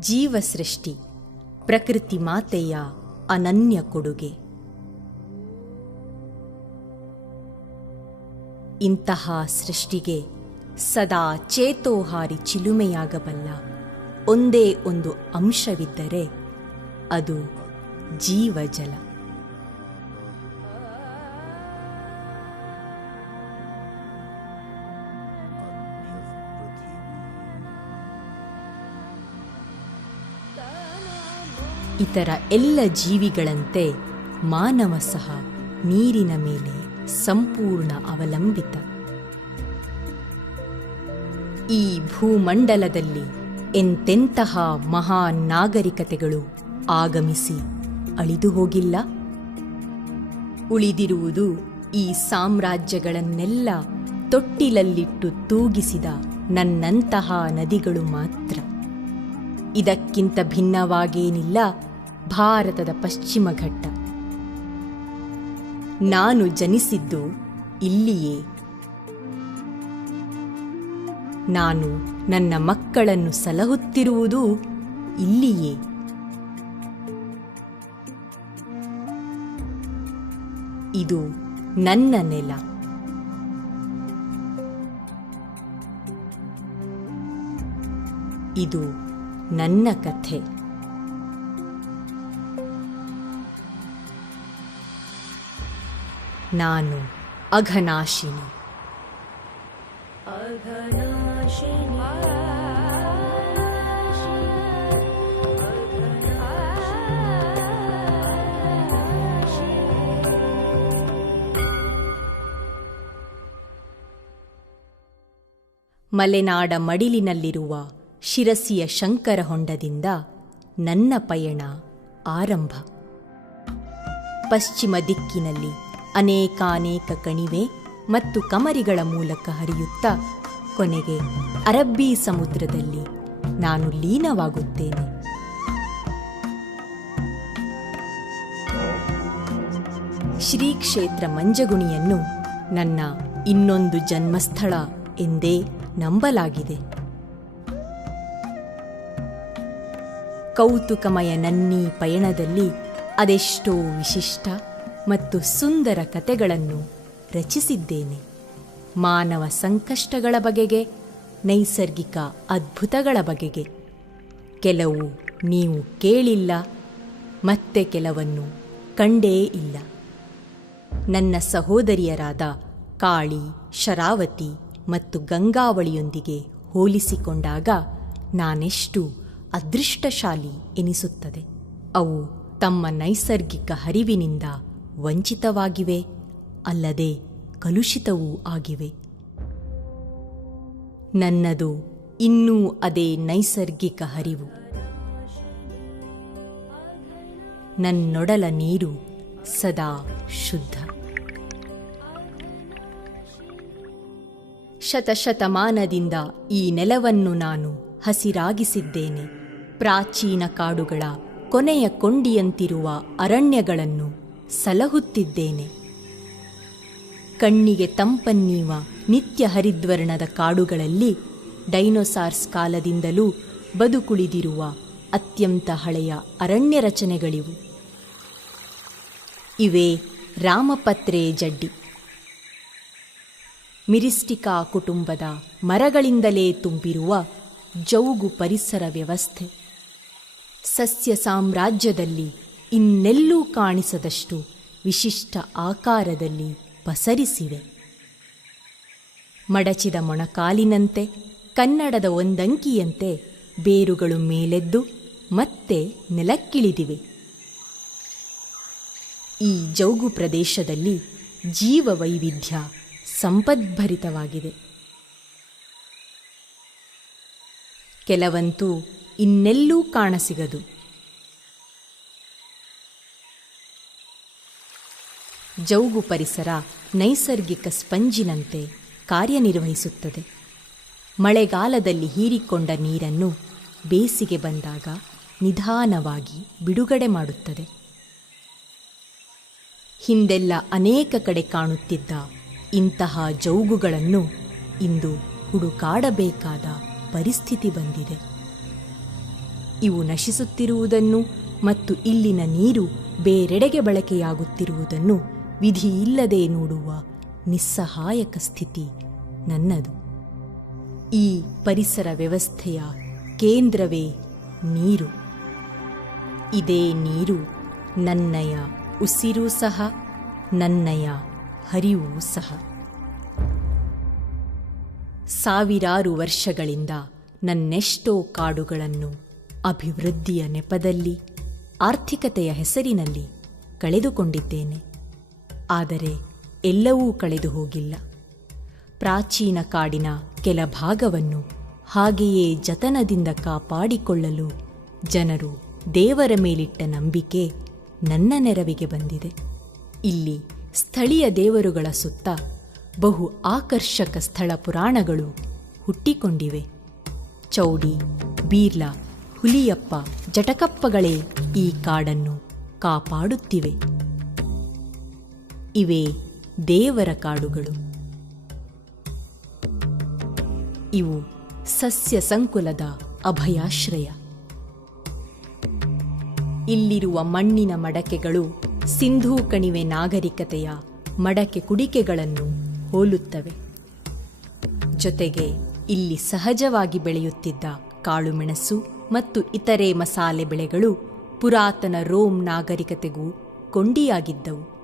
ಜೀವಸೃಷ್ಟಿ ಪ್ರಕೃತಿ ಮಾತೆಯ ಅನನ್ಯ ಕೊಡುಗೆ. ಇಂತಹ ಸೃಷ್ಟಿಗೆ ಸದಾ ಚೇತೋಹಾರಿ ಚಿಲುಮೆಯಾಗಬಲ್ಲ ಒಂದೇ ಒಂದು ಅಂಶವಿದ್ದರೆ ಅದು ಜೀವಜಲ. ಇತರ ಎಲ್ಲ ಜೀವಿಗಳಂತೆ ಮಾನವ ಸಹ ನೀರಿನ ಮೇಲೆ ಸಂಪೂರ್ಣ ಅವಲಂಬಿತ. ಈ ಭೂಮಂಡಲದಲ್ಲಿ ಎಂತೆಂತಹ ಮಹಾನ್ ನಾಗರಿಕತೆಗಳು ಆಗಮಿಸಿ ಅಳಿದು ಹೋಗಿಲ್ಲ. ಉಳಿದಿರುವುದು ಈ ಸಾಮ್ರಾಜ್ಯಗಳನ್ನೆಲ್ಲ ತೊಟ್ಟಿಲಲ್ಲಿಟ್ಟು ತೂಗಿಸಿದ ನನ್ನಂತಹ ನದಿಗಳು ಮಾತ್ರ. ಇದಕ್ಕಿಂತ ಭಿನ್ನವಾಗೇನಿಲ್ಲ ಭಾರತದ ಪಶ್ಚಿಮ ಘಟ್ಟ. ನಾನು ಜನಿಸಿದ್ದು ಇಲ್ಲಿಯೇ. ನಾನು ನನ್ನ ಮಕ್ಕಳನ್ನು ಸಲಹುತ್ತಿರುವುದು ಇಲ್ಲಿಯೇ. ಇದು ನನ್ನ ನೆಲ. ಇದು ನನ್ನ ಕಥೆ. ನಾನು ಅಘನಾಶಿನಿ. ಮಲೆನಾಡ ಮಡಿಲಿನಲ್ಲಿರುವ ಶಿರಸಿಯ ಶಂಕರ ಹೊಂಡದಿಂದ ನನ್ನ ಪಯಣ ಆರಂಭ. ಪಶ್ಚಿಮ ದಿಕ್ಕಿನಲ್ಲಿ ಅನೇಕಾನೇಕ ಕಣಿವೆ ಮತ್ತು ಕಮರಿಗಳ ಮೂಲಕ ಹರಿಯುತ್ತಾ ಕೊನೆಗೆ ಅರಬ್ಬಿ ಸಮುದ್ರದಲ್ಲಿ ನಾನು ಲೀನವಾಗುತ್ತೇನೆ. ಶ್ರೀ ಕ್ಷೇತ್ರ ಮಂಜಗುಣಿಯನ್ನು ನನ್ನ ಇನ್ನೊಂದು ಜನ್ಮಸ್ಥಳ ಎಂದೇ ನಂಬಲಾಗಿದೆ. ಕೌತುಕಮಯ ನನ್ನೀ ಪಯಣದಲ್ಲಿ ಅದೆಷ್ಟೋ ವಿಶಿಷ್ಟ ಮತ್ತು ಸುಂದರ ಕತೆಗಳನ್ನು ರಚಿಸಿದ್ದೇನೆ. ಮಾನವ ಸಂಕಷ್ಟಗಳ ಬಗೆಗೆ, ನೈಸರ್ಗಿಕ ಅದ್ಭುತಗಳ ಬಗೆಗೆ. ಕೆಲವು ನೀವು ಕೇಳಿಲ್ಲ, ಮತ್ತೆ ಕೆಲವನ್ನು ಕಂಡೇ ಇಲ್ಲ. ನನ್ನ ಸಹೋದರಿಯರಾದ ಕಾಳಿ, ಶರಾವತಿ ಮತ್ತು ಗಂಗಾವಳಿಯೊಂದಿಗೆ ಹೋಲಿಸಿಕೊಂಡಾಗ ನಾನೆಷ್ಟು ಅದೃಷ್ಟಶಾಲಿ ಎನಿಸುತ್ತದೆ. ಅವು ತಮ್ಮ ನೈಸರ್ಗಿಕ ಹರಿವಿನಿಂದ ವಂಚಿತವಾಗಿವೆ, ಅಲ್ಲದೆ ಕಲುಷಿತವೂ ಆಗಿವೆ. ನನ್ನದು ಇನ್ನೂ ಅದೇ ನೈಸರ್ಗಿಕ ಹರಿವು. ನನ್ನೊಡಲ ನೀರು ಸದಾ ಶುದ್ಧ. ಶತಶತಮಾನದಿಂದ ಈ ನೆಲವನ್ನು ನಾನು ಹಸಿರಾಗಿಸಿದ್ದೇನೆ. ಪ್ರಾಚೀನ ಕಾಡುಗಳ ಕೊನೆಯ ಕೊಂಡಿಯಂತಿರುವ ಅರಣ್ಯಗಳನ್ನು ಸಲಹುತ್ತಿದ್ದೇನೆ. ಕಣ್ಣಿಗೆ ತಂಪನ್ನೀವ ನಿತ್ಯ ಹರಿದ್ವರ್ಣದ ಕಾಡುಗಳಲ್ಲಿ ಡೈನೋಸಾರ್ಸ್ ಕಾಲದಿಂದಲೂ ಬದುಕುಳಿದಿರುವ ಅತ್ಯಂತ ಹಳೆಯ ಅರಣ್ಯ ರಚನೆಗಳಿವು. ಇವೇ ರಾಮಪತ್ರೆ ಜಡ್ಡಿ. ಮಿರಿಸ್ಟಿಕಾ ಕುಟುಂಬದ ಮರಗಳಿಂದಲೇ ತುಂಬಿರುವ ಜೌಗು ಪರಿಸರ ವ್ಯವಸ್ಥೆ. ಸಸ್ಯ ಸಾಮ್ರಾಜ್ಯದಲ್ಲಿ ಇನ್ನೆಲ್ಲೂ ಕಾಣಿಸದಷ್ಟು ವಿಶಿಷ್ಟ ಆಕಾರದಲ್ಲಿ ಪಸರಿಸಿವೆ. ಮಡಚಿದ ಮೊಣಕಾಲಿನಂತೆ, ಕನ್ನಡದ ಒಂದಂಕಿಯಂತೆ ಬೇರುಗಳು ಮೇಲೆದ್ದು ಮತ್ತೆ ನೆಲಕ್ಕಿಳಿದಿವೆ. ಈ ಜೌಗು ಪ್ರದೇಶದಲ್ಲಿ ಜೀವವೈವಿಧ್ಯ ಸಂಪದ್ಭರಿತವಾಗಿದೆ. ಕೆಲವಂತೂ ಇನ್ನೆಲ್ಲೂ ಕಾಣಸಿಗದು. ಜೌಗು ಪರಿಸರ ನೈಸರ್ಗಿಕ ಸ್ಪಂಜಿನಂತೆ ಕಾರ್ಯನಿರ್ವಹಿಸುತ್ತದೆ. ಮಳೆಗಾಲದಲ್ಲಿ ಹೀರಿಕೊಂಡ ನೀರನ್ನು ಬೇಸಿಗೆ ಬಂದಾಗ ನಿಧಾನವಾಗಿ ಬಿಡುಗಡೆ ಮಾಡುತ್ತದೆ. ಹಿಂದೆಲ್ಲ ಅನೇಕ ಕಡೆ ಕಾಣುತ್ತಿದ್ದ ಇಂತಹ ಜೌಗುಗಳನ್ನು ಇಂದು ಹುಡುಕಾಡಬೇಕಾದ ಪರಿಸ್ಥಿತಿ ಬಂದಿದೆ. ಇವು ನಶಿಸುತ್ತಿರುವುದನ್ನು ಮತ್ತು ಇಲ್ಲಿನ ನೀರು ಬೇರೆಡೆಗೆ ಬಳಕೆಯಾಗುತ್ತಿರುವುದನ್ನು ವಿಧಿಯಿಲ್ಲದೆ ನೋಡುವ ನಿಸ್ಸಹಾಯಕ ಸ್ಥಿತಿ ನನ್ನದು. ಈ ಪರಿಸರ ವ್ಯವಸ್ಥೆಯ ಕೇಂದ್ರವೇ ನೀರು. ಇದೇ ನೀರು ನನ್ನಯ ಉಸಿರೂ ಸಹ, ನನ್ನಯ ಹರಿವೂ ಸಹ. ಸಾವಿರಾರು ವರ್ಷಗಳಿಂದ ನನ್ನೆಷ್ಟೋ ಕಾಡುಗಳನ್ನು ಅಭಿವೃದ್ಧಿಯ ನೆಪದಲ್ಲಿ, ಆರ್ಥಿಕತೆಯ ಹೆಸರಿನಲ್ಲಿ ಕಳೆದುಕೊಂಡಿದ್ದೇನೆ. ಆದರೆ ಎಲ್ಲವೂ ಕಳೆದು ಹೋಗಿಲ್ಲ. ಪ್ರಾಚೀನ ಕಾಡಿನ ಕೆಲ ಭಾಗವನ್ನು ಹಾಗೆಯೇ ಜತನದಿಂದ ಕಾಪಾಡಿಕೊಳ್ಳಲು ಜನರು ದೇವರ ಮೇಲಿಟ್ಟ ನಂಬಿಕೆ ನನ್ನ ನೆರವಿಗೆ ಬಂದಿದೆ. ಇಲ್ಲಿ ಸ್ಥಳೀಯ ದೇವರುಗಳ ಸುತ್ತ ಬಹು ಆಕರ್ಷಕ ಸ್ಥಳ ಪುರಾಣಗಳು ಹುಟ್ಟಿಕೊಂಡಿವೆ. ಚೌಡಿ, ಬೀರ್ಲಾ, ಹುಲಿಯಪ್ಪ, ಜಟಕಪ್ಪಗಳೇ ಈ ಕಾಡನ್ನು ಕಾಪಾಡುತ್ತಿವೆ. ಇವೇ ದೇವರ ಕಾಡುಗಳು. ಇವು ಸಸ್ಯ ಸಂಕುಲದ ಅಭಯಾಶ್ರಯ. ಇಲ್ಲಿರುವ ಮಣ್ಣಿನ ಮಡಕೆಗಳು ಸಿಂಧೂ ಕಣಿವೆ ನಾಗರಿಕತೆಯ ಮಡಕೆ ಕುಡಿಕೆಗಳನ್ನು ಹೋಲುತ್ತವೆ. ಜೊತೆಗೆ ಇಲ್ಲಿ ಸಹಜವಾಗಿ ಬೆಳೆಯುತ್ತಿದ್ದ ಕಾಳುಮೆಣಸು ಮತ್ತು ಇತರೆ ಮಸಾಲೆ ಬೆಳೆಗಳು ಪುರಾತನ ರೋಮ್ ನಾಗರಿಕತೆಗೂ ಕೊಂಡಿಯಾಗಿದ್ದವು.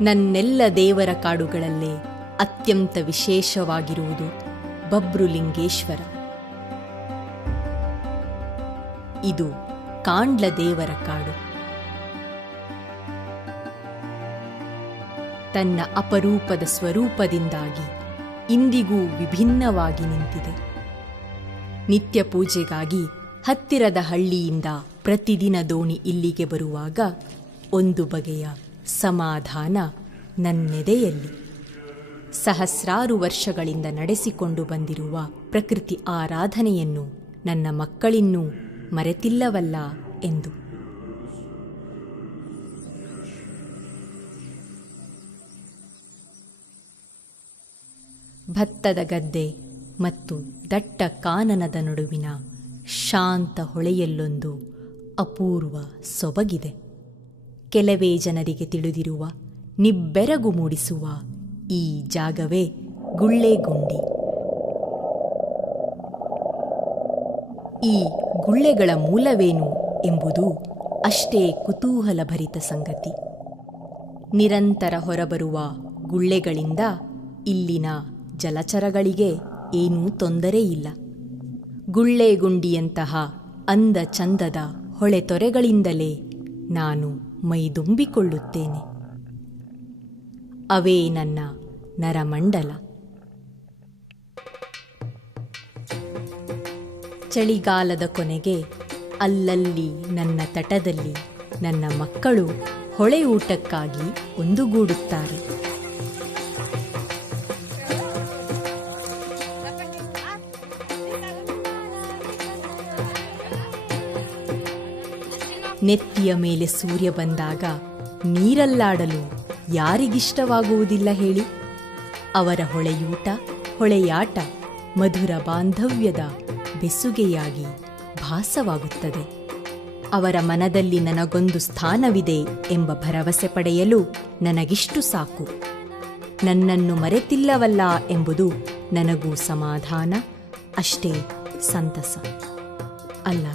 ನನ್ನೆಲ್ಲ ದೇವರ ಕಾಡುಗಳಲ್ಲೇ ಅತ್ಯಂತ ವಿಶೇಷವಾಗಿರುವುದು ಬಬ್ರುಲಿಂಗೇಶ್ವರ. ಇದು ಕಾಂಡ್ಲ ದೇವರ ಕಾಡು. ತನ್ನ ಅಪರೂಪದ ಸ್ವರೂಪದಿಂದಾಗಿ ಇಂದಿಗೂ ವಿಭಿನ್ನವಾಗಿ ನಿಂತಿದೆ. ನಿತ್ಯ ಪೂಜೆಗಾಗಿ ಹತ್ತಿರದ ಹಳ್ಳಿಯಿಂದ ಪ್ರತಿದಿನ ದೋಣಿ ಇಲ್ಲಿಗೆ ಬರುವಾಗ ಒಂದು ಬಗೆಯ ಸಮಾಧಾನ ನನ್ನೆದೆಯಲ್ಲಿ. ಸಹಸ್ರಾರು ವರ್ಷಗಳಿಂದ ನಡೆಸಿಕೊಂಡು ಬಂದಿರುವ ಪ್ರಕೃತಿ ಆರಾಧನೆಯನ್ನು ನನ್ನ ಮಕ್ಕಳಿನ್ನೂ ಮರೆತಿಲ್ಲವಲ್ಲ ಎಂದು. ಭತ್ತದ ಗದ್ದೆ ಮತ್ತು ದಟ್ಟ ಕಾನನದ ನಡುವಿನ ಶಾಂತ ಹೊಳೆಯಲ್ಲೊಂದು ಅಪೂರ್ವ ಸೊಬಗಿದೆ. ಕೆಲವೇ ಜನರಿಗೆ ತಿಳಿದಿರುವ, ನಿಬ್ಬೆರಗು ಮೂಡಿಸುವ ಈ ಜಾಗವೇ ಗುಳ್ಳೆಗುಂಡಿ. ಈ ಗುಳ್ಳೆಗಳ ಮೂಲವೇನು ಎಂಬುದು ಅಷ್ಟೇ ಕುತೂಹಲಭರಿತ ಸಂಗತಿ. ನಿರಂತರ ಹೊರಬರುವ ಗುಳ್ಳೆಗಳಿಂದ ಇಲ್ಲಿನ ಜಲಚರಗಳಿಗೆ ಏನೂ ತೊಂದರೆಯಿಲ್ಲ. ಗುಳ್ಳೆಗುಂಡಿಯಂತಹ ಅಂದ ಚಂದದ ಹೊಳೆತೊರೆಗಳಿಂದಲೇ ನಾನು ಮೈದುಂಬಿಕೊಳ್ಳುತ್ತೇನೆ. ಅವೇ ನನ್ನ ನರಮಂಡಲ. ಚಳಿಗಾಲದ ಕೊನೆಗೆ ಅಲ್ಲಲ್ಲಿ ನನ್ನ ತಟದಲ್ಲಿ ನನ್ನ ಮಕ್ಕಳು ಹೊಳೆ ಊಟಕ್ಕಾಗಿ ಒಂದುಗೂಡುತ್ತಾರೆ. ನೆತ್ತಿಯ ಮೇಲೆ ಸೂರ್ಯ ಬಂದಾಗ ನೀರಲ್ಲಾಡಲು ಯಾರಿಗಿಷ್ಟವಾಗುವುದಿಲ್ಲ ಹೇಳಿ? ಅವರ ಹೊಳೆಯೂಟ, ಹೊಳೆಯಾಟ ಮಧುರ ಬಾಂಧವ್ಯದ ಬೆಸುಗೆಯಾಗಿ ಭಾಸವಾಗುತ್ತದೆ. ಅವರ ಮನದಲ್ಲಿ ನನಗೊಂದು ಸ್ಥಾನವಿದೆ ಎಂಬ ಭರವಸೆ ಪಡೆಯಲು ನನಗಿಷ್ಟು ಸಾಕು. ನನ್ನನ್ನು ಮರೆತಿಲ್ಲವಲ್ಲ ಎಂಬುದು ನನಗೂ ಸಮಾಧಾನ, ಅಷ್ಟೇ ಸಂತಸ. ಅಲ್ಲ,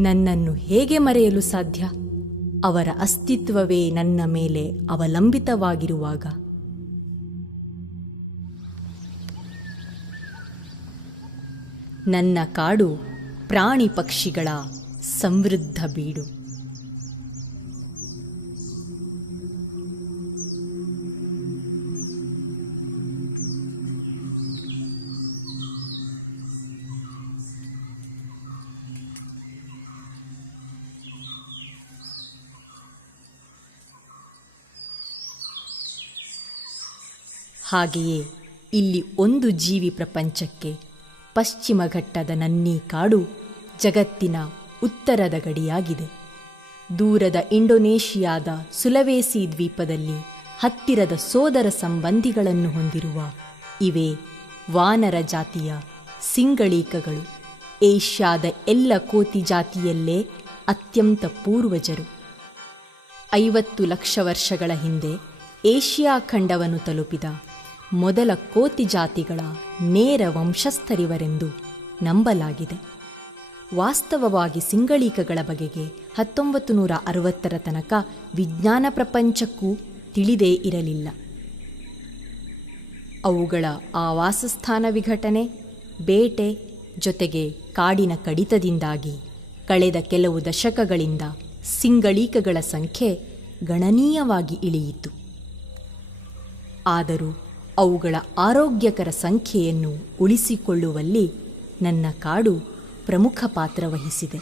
ನನ್ನನ್ನು ಹೇಗೆ ಮರೆಯಲು ಸಾಧ್ಯ? ಅವರ ಅಸ್ತಿತ್ವವೇ ನನ್ನ ಮೇಲೆ ಅವಲಂಬಿತವಾಗಿರುವಾಗ. ನನ್ನ ಕಾಡು ಪ್ರಾಣಿ ಪಕ್ಷಿಗಳ ಸಮೃದ್ಧ ಬೀಡು. ಹಾಗೆಯೇ ಇಲ್ಲಿ ಒಂದು ಜೀವಿ ಪ್ರಪಂಚಕ್ಕೆ ಪಶ್ಚಿಮ ಘಟ್ಟದ ನನ್ನೀ ಕಾಡು ಜಗತ್ತಿನ ಉತ್ತರದ ಗಡಿಯಾಗಿದೆ. ದೂರದ ಇಂಡೋನೇಷಿಯಾದ ಸುಲವೇಸಿ ದ್ವೀಪದಲ್ಲಿ ಹತ್ತಿರದ ಸೋದರ ಸಂಬಂಧಿಗಳನ್ನು ಹೊಂದಿರುವ ಇವೇ ವಾನರ ಜಾತಿಯ ಸಿಂಗಳೀಕಗಳು. ಏಷ್ಯಾದ ಎಲ್ಲ ಕೋತಿ ಜಾತಿಯಲ್ಲೇ ಅತ್ಯಂತ ಪೂರ್ವಜರು. 50 ಲಕ್ಷ ವರ್ಷಗಳ ಹಿಂದೆ ಏಷ್ಯಾ ಖಂಡವನ್ನು ತಲುಪಿದ ಮೊದಲ ಕೋತಿ ಜಾತಿಗಳ ನೇರ ವಂಶಸ್ಥರಿವರೆಂದು ನಂಬಲಾಗಿದೆ. ವಾಸ್ತವವಾಗಿ ಸಿಂಗಳೀಕಗಳ ಬಗೆಗೆ 1960ರ ತನಕ ವಿಜ್ಞಾನ ಪ್ರಪಂಚಕ್ಕೂ ತಿಳಿದೇ ಇರಲಿಲ್ಲ. ಅವುಗಳ ಆವಾಸಸ್ಥಾನ ವಿಘಟನೆ, ಬೇಟೆ ಜೊತೆಗೆ ಕಾಡಿನ ಕಡಿತದಿಂದಾಗಿ ಕಳೆದ ಕೆಲವು ದಶಕಗಳಿಂದ ಸಿಂಗಳೀಕಗಳ ಸಂಖ್ಯೆ ಗಣನೀಯವಾಗಿ ಇಳಿಯಿತು. ಆದರೂ ಅವುಗಳ ಆರೋಗ್ಯಕರ ಸಂಖ್ಯೆಯನ್ನು ಉಳಿಸಿಕೊಳ್ಳುವಲ್ಲಿ ನನ್ನ ಕಾಡು ಪ್ರಮುಖ ಪಾತ್ರ ವಹಿಸಿದೆ.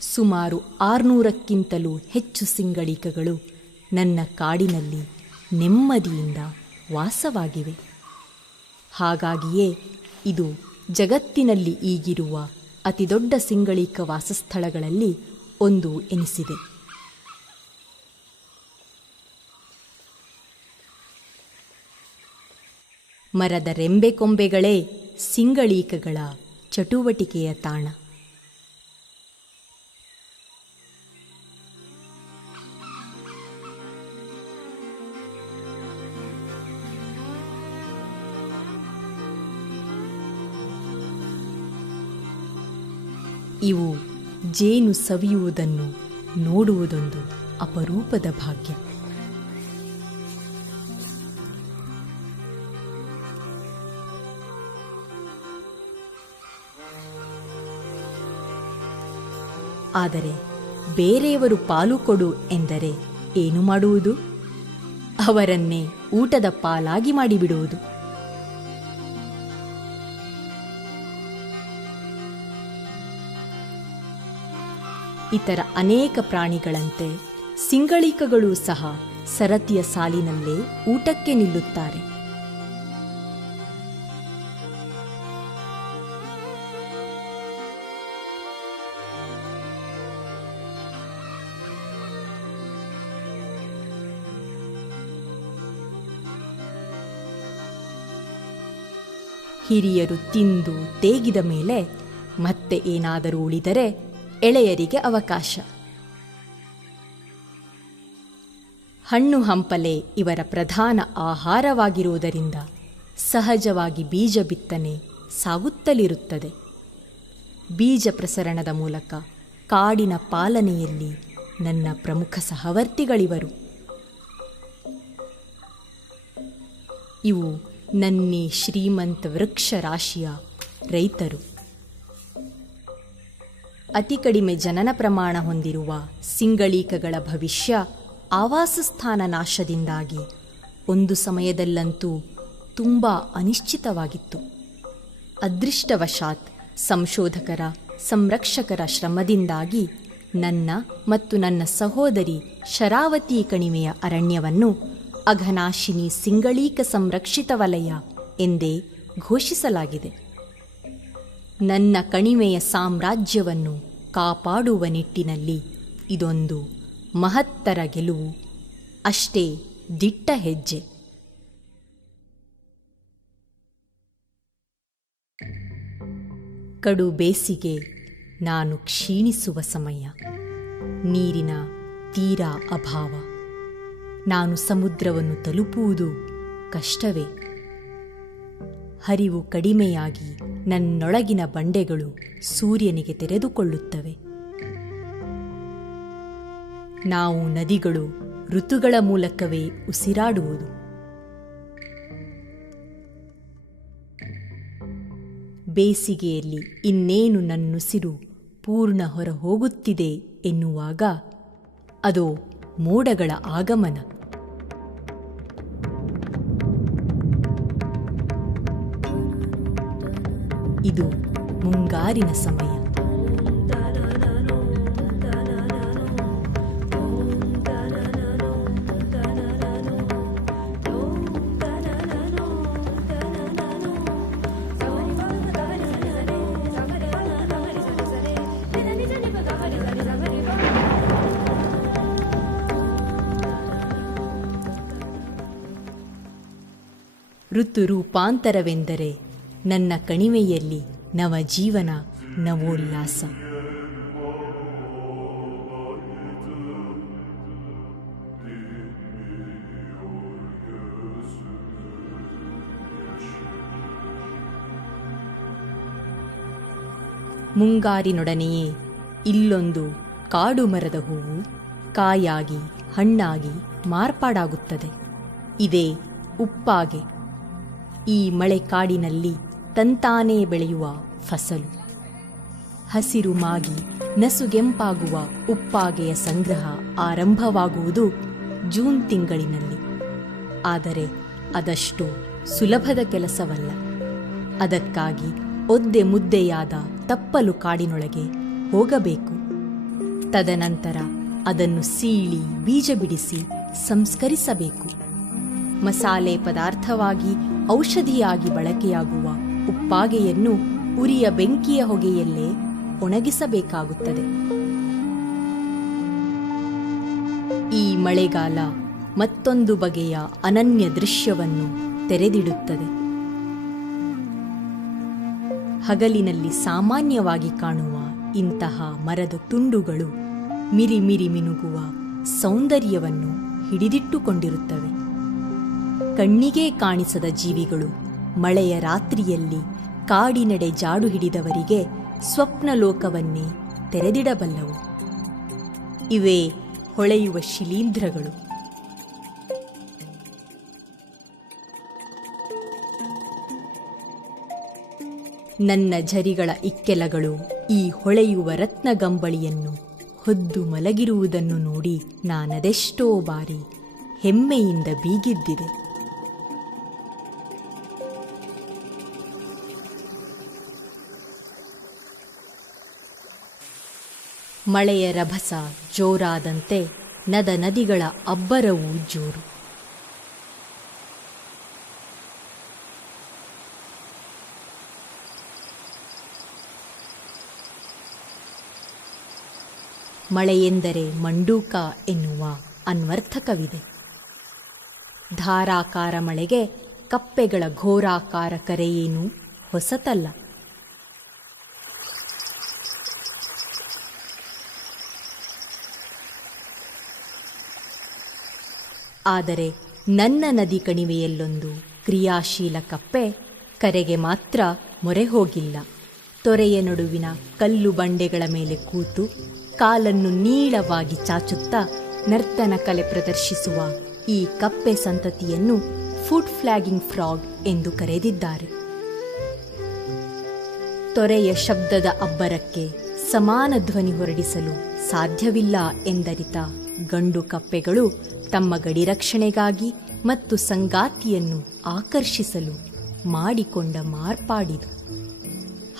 ಸುಮಾರು 600ಕ್ಕಿಂತಲೂ ಹೆಚ್ಚು ಸಿಂಗಳೀಕಗಳು ನನ್ನ ಕಾಡಿನಲ್ಲಿ ನೆಮ್ಮದಿಯಿಂದ ವಾಸವಾಗಿವೆ. ಹಾಗಾಗಿಯೇ ಇದು ಜಗತ್ತಿನಲ್ಲಿ ಈಗಿರುವ ಅತಿದೊಡ್ಡ ಸಿಂಗಳೀಕ ವಾಸಸ್ಥಳಗಳಲ್ಲಿ ಒಂದು ಎನಿಸಿದೆ. ಮರದ ರೆಂಬೆಕೊಂಬೆಗಳೇ ಸಿಂಗಳೀಕಗಳ ಚಟುವಟಿಕೆಯ ತಾಣ. ಇವು ಜೇನು ಸವಿಯುವುದನ್ನು ನೋಡುವುದೊಂದು ಅಪರೂಪದ ಭಾಗ್ಯ. ಆದರೆ ಬೇರೆಯವರು ಪಾಲು ಕೊಡು ಎಂದರೆ ಏನು ಮಾಡುವುದು? ಅವರನ್ನೇ ಊಟದ ಪಾಲಾಗಿ ಮಾಡಿಬಿಡುವುದು. ಇತರ ಅನೇಕ ಪ್ರಾಣಿಗಳಂತೆ ಸಿಂಗಳೀಕಗಳೂ ಸಹ ಸರತಿಯ ಸಾಲಿನಲ್ಲೇ ಊಟಕ್ಕೆ ನಿಲ್ಲುತ್ತಾರೆ. ಹಿರಿಯರು ತಿಂದು ತೇಗಿದ ಮೇಲೆ ಮತ್ತೆ ಏನಾದರೂ ಉಳಿದರೆ ಎಳೆಯರಿಗೆ ಅವಕಾಶ. ಹಣ್ಣು ಹಂಪಲೆ ಇವರ ಪ್ರಧಾನ ಆಹಾರವಾಗಿರುವುದರಿಂದ ಸಹಜವಾಗಿ ಬೀಜ ಬಿತ್ತನೆ ಸಾಗುತ್ತಲಿರುತ್ತದೆ. ಬೀಜ ಪ್ರಸರಣದ ಮೂಲಕ ಕಾಡಿನ ಪಾಲನೆಯಲ್ಲಿ ನನ್ನ ಪ್ರಮುಖ ಸಹವರ್ತಿಗಳಿವರು. ಇವು ನನ್ನಿ ಶ್ರೀಮಂತ ವೃಕ್ಷ ರಾಶಿಯ ರೈತರು. ಅತಿ ಕಡಿಮೆ ಜನನ ಪ್ರಮಾಣ ಹೊಂದಿರುವ ಸಿಂಗಳೀಕಗಳ ಭವಿಷ್ಯ ಆವಾಸಸ್ಥಾನ ನಾಶದಿಂದಾಗಿ ಒಂದು ಸಮಯದಲ್ಲಂತೂ ತುಂಬ ಅನಿಶ್ಚಿತವಾಗಿತ್ತು. ಅದೃಷ್ಟವಶಾತ್ ಸಂಶೋಧಕರ ಸಂರಕ್ಷಕರ ಶ್ರಮದಿಂದಾಗಿ ನನ್ನ ಮತ್ತು ನನ್ನ ಸಹೋದರಿ ಶರಾವತಿ ಕಣಿವೆಯ ಅರಣ್ಯವನ್ನು ಅಘನಾಶಿನಿ ಸಿಂಗಳೀಕ ಸಂರಕ್ಷಿತ ವಲಯ ಎಂದೇ ಘೋಷಿಸಲಾಗಿದೆ. ನನ್ನ ಕಣಿವೆಯ ಸಾಮ್ರಾಜ್ಯವನ್ನು ಕಾಪಾಡುವ ನಿಟ್ಟಿನಲ್ಲಿ ಇದೊಂದು ಮಹತ್ತರ ಗೆಲುವು, ಅಷ್ಟೇ ದಿಟ್ಟ ಹೆಜ್ಜೆ. ಕಡು ಬೇಸಿಗೆ ನಾನು ಕ್ಷೀಣಿಸುವ ಸಮಯ. ನೀರಿನ ತೀರಾ ಅಭಾವ. ನಾನು ಸಮುದ್ರವನ್ನು ತಲುಪುವುದು ಕಷ್ಟವೇ. ಹರಿವು ಕಡಿಮೆಯಾಗಿ ನನ್ನೊಳಗಿನ ಬಂಡೆಗಳು ಸೂರ್ಯನಿಗೆ ತೆರೆದುಕೊಳ್ಳುತ್ತವೆ. ನಾವು ನದಿಗಳು ಋತುಗಳ ಮೂಲಕವೇ ಉಸಿರಾಡುವುದು. ಬೇಸಿಗೆಯಲ್ಲಿ ಇನ್ನೇನು ನನ್ನುಸಿರು ಪೂರ್ಣ ಹೊರ ಹೋಗುತ್ತಿದೆ ಎನ್ನುವಾಗ ಅದೋ ಮೋಡಗಳ ಆಗಮನ. ಇದು ಮುಂಗಾರಿನ ಸಮಯ. ಋತು ರೂಪಾಂತರವೆಂದರೆ ನನ್ನ ಕಣಿವೆಯಲ್ಲಿ ನವಜೀವನ, ನವೋಲ್ಲಾಸ. ಮುಂಗಾರಿನೊಡನೆಯೇ ಇಲ್ಲೊಂದು ಕಾಡು ಮರದ ಹೂವು ಕಾಯಾಗಿ ಹಣ್ಣಾಗಿ ಮಾರ್ಪಾಡಾಗುತ್ತದೆ. ಇದೇ ಉಪ್ಪಾಗೆ. ಈ ಮಳೆ ಕಾಡಿನಲ್ಲಿ ತಂತಾನೇ ಬೆಳೆಯುವ ಫಸಲು. ಹಸಿರು ಮಾಗಿ ನಸುಗೆಂಪಾಗುವ ಉಪ್ಪಾಗೆಯ ಸಂಗ್ರಹ ಆರಂಭವಾಗುವುದು ಜೂನ್ ತಿಂಗಳಿನಲ್ಲಿ. ಆದರೆ ಅದಷ್ಟು ಸುಲಭದ ಕೆಲಸವಲ್ಲ. ಅದಕ್ಕಾಗಿ ಒದ್ದೆ ಮುದ್ದೆಯಾದ ತಪ್ಪಲು ಕಾಡಿನೊಳಗೆ ಹೋಗಬೇಕು. ತದನಂತರ ಅದನ್ನು ಸೀಳಿ ಬೀಜ ಬಿಡಿಸಿ ಸಂಸ್ಕರಿಸಬೇಕು. ಮಸಾಲೆ ಪದಾರ್ಥವಾಗಿ ಔಷಧಿಯಾಗಿ ಬಳಕೆಯಾಗುವ ಉಪ್ಪಾಗೆಯನ್ನು ಉರಿಯ ಬೆಂಕಿಯ ಹೊಗೆಯಲ್ಲೇ ಒಣಗಿಸಬೇಕಾಗುತ್ತದೆ. ಈ ಮಳೆಗಾಲ ಮತ್ತೊಂದು ಬಗೆಯ ಅನನ್ಯ ದೃಶ್ಯವನ್ನು ತೆರೆದಿಡುತ್ತದೆ. ಹಗಲಿನಲ್ಲಿ ಸಾಮಾನ್ಯವಾಗಿ ಕಾಣುವ ಇಂತಹ ಮರದ ತುಂಡುಗಳು ಮಿರಿ ಮಿನುಗುವ ಸೌಂದರ್ಯವನ್ನು ಹಿಡಿದಿಟ್ಟುಕೊಂಡಿರುತ್ತವೆ. ಕಣ್ಣಿಗೆ ಕಾಣಿಸದ ಜೀವಿಗಳು ಮಳೆಯ ರಾತ್ರಿಯಲ್ಲಿ ಕಾಡಿನೆಡೆ ಜಾಡು ಹಿಡಿದವರಿಗೆ ಸ್ವಪ್ನಲೋಕವನ್ನೇ ತೆರೆದಿಡಬಲ್ಲವು. ಇವೇ ಹೊಳೆಯುವ ಶಿಲೀಂಧ್ರಗಳು. ನನ್ನ ಝರಿಗಳ ಇಕ್ಕೆಲಗಳು ಈ ಹೊಳೆಯುವ ರತ್ನಗಂಬಳಿಯನ್ನು ಹೊದ್ದು ಮಲಗಿರುವುದನ್ನು ನೋಡಿ ನಾನದೆಷ್ಟೋ ಬಾರಿ ಹೆಮ್ಮೆಯಿಂದ ಬೀಗಿದ್ದಿದೆ. ಮಳೆಯ ರಭಸ ಜೋರಾದಂತೆ ನದಿಗಳ ಅಬ್ಬರವೂ ಜೋರು. ಮಳೆಯೆಂದರೆ ಮಂಡೂಕ ಎನ್ನುವ ಅನ್ವರ್ಥಕವಿದೆ. ಧಾರಾಕಾರ ಮಳೆಗೆ ಕಪ್ಪೆಗಳ ಘೋರಾಕಾರ ಕರೆಯೇನೂ ಹೊಸತಲ್ಲ. ಆದರೆ ನನ್ನ ನದಿ ಕಣಿವೆಯಲ್ಲೊಂದು ಕ್ರಿಯಾಶೀಲ ಕಪ್ಪೆ ಕರೆಗೆ ಮಾತ್ರ ಮೊರೆ ಹೋಗಿಲ್ಲ. ತೊರೆಯ ನಡುವಿನ ಕಲ್ಲು ಬಂಡೆಗಳ ಮೇಲೆ ಕೂತು ಕಾಲನ್ನು ನೀಳವಾಗಿ ಚಾಚುತ್ತಾ ನರ್ತನ ಕಲೆ ಪ್ರದರ್ಶಿಸುವ ಈ ಕಪ್ಪೆ ಸಂತತಿಯನ್ನು ಫುಡ್ ಫ್ಲಾಗಿಂಗ್ ಫ್ರಾಗ್ ಎಂದು ಕರೆದಿದ್ದಾರೆ. ತೊರೆಯ ಶಬ್ದದ ಅಬ್ಬರಕ್ಕೆ ಸಮಾನ ಧ್ವನಿ ಹೊರಡಿಸಲು ಸಾಧ್ಯವಿಲ್ಲ ಎಂದರಿತ ಗಂಡು ಕಪ್ಪೆಗಳು ತಮ್ಮ ಗಡಿರಕ್ಷಣೆಗಾಗಿ ಮತ್ತು ಸಂಗಾತಿಯನ್ನು ಆಕರ್ಷಿಸಲು ಮಾಡಿಕೊಂಡ ಮಾರ್ಪಾಡಿದು.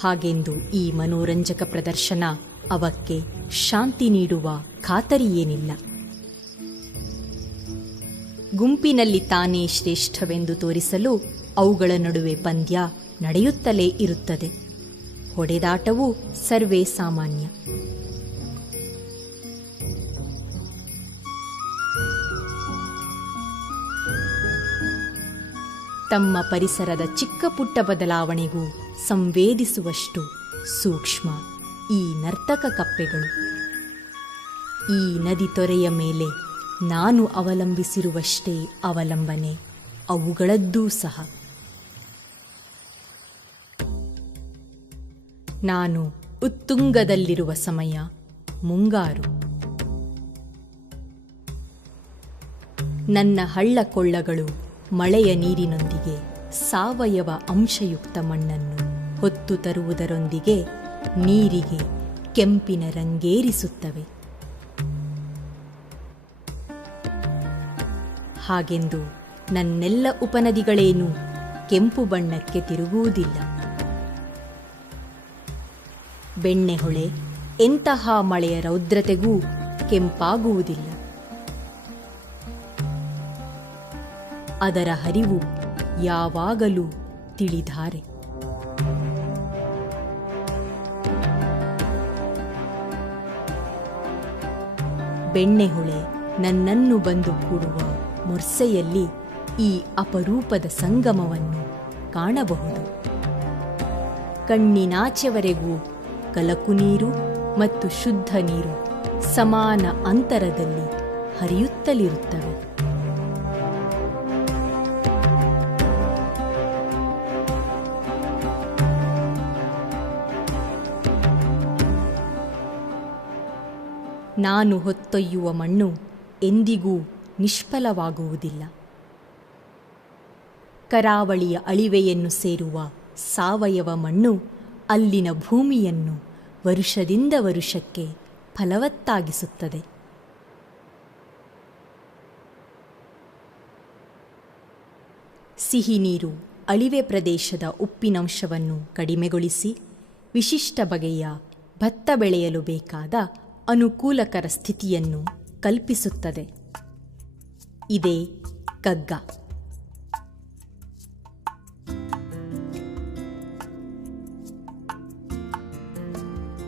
ಹಾಗೆಂದು ಈ ಮನೋರಂಜಕ ಪ್ರದರ್ಶನ ಅವಕ್ಕೆ ಶಾಂತಿ ನೀಡುವ ಖಾತರಿಯೇನಿಲ್ಲ. ಗುಂಪಿನಲ್ಲಿ ತಾನೇ ಶ್ರೇಷ್ಠವೆಂದು ತೋರಿಸಲು ಅವುಗಳ ನಡುವೆ ಪಂದ್ಯ ನಡೆಯುತ್ತಲೇ ಇರುತ್ತದೆ. ಹೊಡೆದಾಟವೂ ಸರ್ವೇ ಸಾಮಾನ್ಯ. ತಮ್ಮ ಪರಿಸರದ ಚಿಕ್ಕ ಪುಟ್ಟ ಬದಲಾವಣೆಗೂ ಸಂವೇದಿಸುವಷ್ಟು ಸೂಕ್ಷ್ಮ ಈ ನರ್ತಕ ಕಪ್ಪೆಗಳು. ಈ ನದಿ ತೊರೆಯ ಮೇಲೆ ನಾನು ಅವಲಂಬಿಸಿರುವಷ್ಟೇ ಅವಲಂಬನೆ ಅವುಗಳದ್ದೂ ಸಹ. ನಾನು ಉತ್ತುಂಗದಲ್ಲಿರುವ ಸಮಯ ಮುಂಗಾರು. ನನ್ನ ಹಳ್ಳಕೊಳ್ಳಗಳು ಮಳೆಯ ನೀರಿನೊಂದಿಗೆ ಸಾವಯವ ಅಂಶಯುಕ್ತ ಮಣ್ಣನ್ನು ಹೊತ್ತು ತರುವುದರೊಂದಿಗೆ ನೀರಿಗೆ ಕೆಂಪಿನ ರಂಗೇರಿಸುತ್ತವೆ. ಹಾಗೆಂದು ನನ್ನೆಲ್ಲ ಉಪನದಿಗಳೇನೂ ಕೆಂಪು ಬಣ್ಣಕ್ಕೆ ತಿರುಗುವುದಿಲ್ಲ. ಬೆಣ್ಣೆಹೊಳೆ ಎಂತಹ ಮಳೆಯ ರೌದ್ರತೆಗೂ ಕೆಂಪಾಗುವುದಿಲ್ಲ. ಅದರ ಹರಿವು ಯಾವಾಗಲೂ ತಿಳಿಧಾರೆ. ಬೆಣ್ಣೆಹೊಳೆ ನನ್ನನ್ನು ಬಂದು ಕೂಡುವ ಮೊರ್ಸೆಯಲ್ಲಿ ಈ ಅಪರೂಪದ ಸಂಗಮವನ್ನು ಕಾಣಬಹುದು. ಕಣ್ಣಿನಾಚೆವರೆಗೂ ಕಲಕು ನೀರು ಮತ್ತು ಶುದ್ಧ ನೀರು ಸಮಾನ ಅಂತರದಲ್ಲಿ ಹರಿಯುತ್ತಲಿರುತ್ತವೆ. ನಾನು ಹೊತ್ತೊಯ್ಯುವ ಮಣ್ಣು ಎಂದಿಗೂ ನಿಷ್ಫಲವಾಗುವುದಿಲ್ಲ. ಕರಾವಳಿಯ ಅಳಿವೆಯನ್ನು ಸೇರುವ ಸಾವಯವ ಮಣ್ಣು ಅಲ್ಲಿನ ಭೂಮಿಯನ್ನು ವರುಷದಿಂದ ವರುಷಕ್ಕೆ ಫಲವತ್ತಾಗಿಸುತ್ತದೆ. ಸಿಹಿ ನೀರು ಅಳಿವೆ ಪ್ರದೇಶದ ಉಪ್ಪಿನಂಶವನ್ನು ಕಡಿಮೆಗೊಳಿಸಿ ವಿಶಿಷ್ಟ ಬಗೆಯ ಭತ್ತ ಬೆಳೆಯಲು ಬೇಕಾದ ಅನುಕೂಲಕರ ಸ್ಥಿತಿಯನ್ನು ಕಲ್ಪಿಸುತ್ತದೆ. ಇದೇ ಕಗ್ಗ.